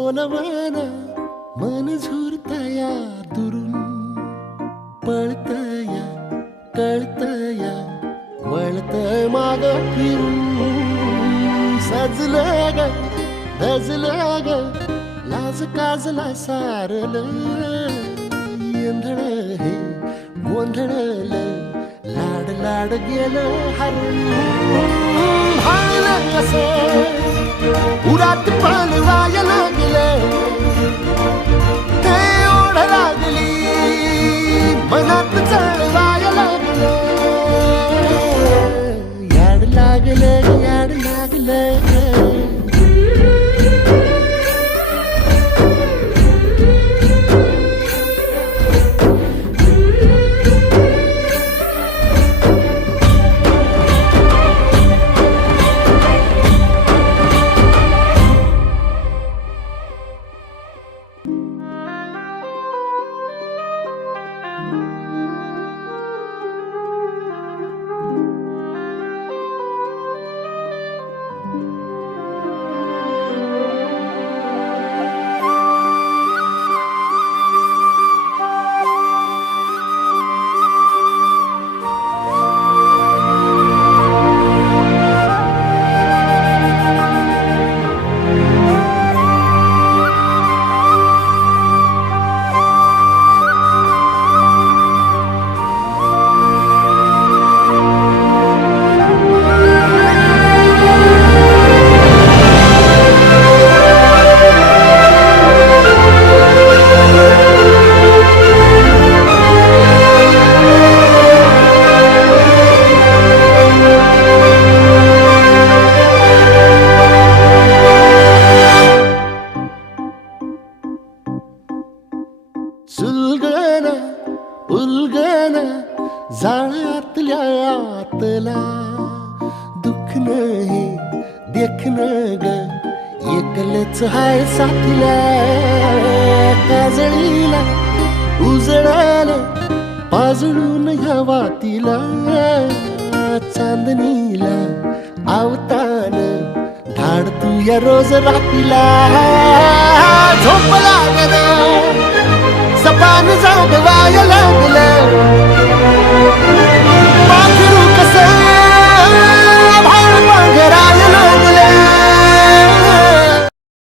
बोलवना मन झुरतया दुरून पळतया कळतया वळतय माग फिरून सजलं ग धजलं ग लाज काजला सारल येंधळ हे गोंधळल लाड लाड गेलं हरून हायलं कसं उरात पालवाया लागलं ते ओढ लागली मनात चळवाया लागलं याड लागलं याड लागलं सुलगना उलगना जाळ्यातल्या आतला दुःख नाही देखन ग एकलच हाय साथीला काजळीला उजळाला पाजळून ह्या वातीला चांदणीला आवतान धाड तू या रोज रातीला झोप लागना सपान जागवायला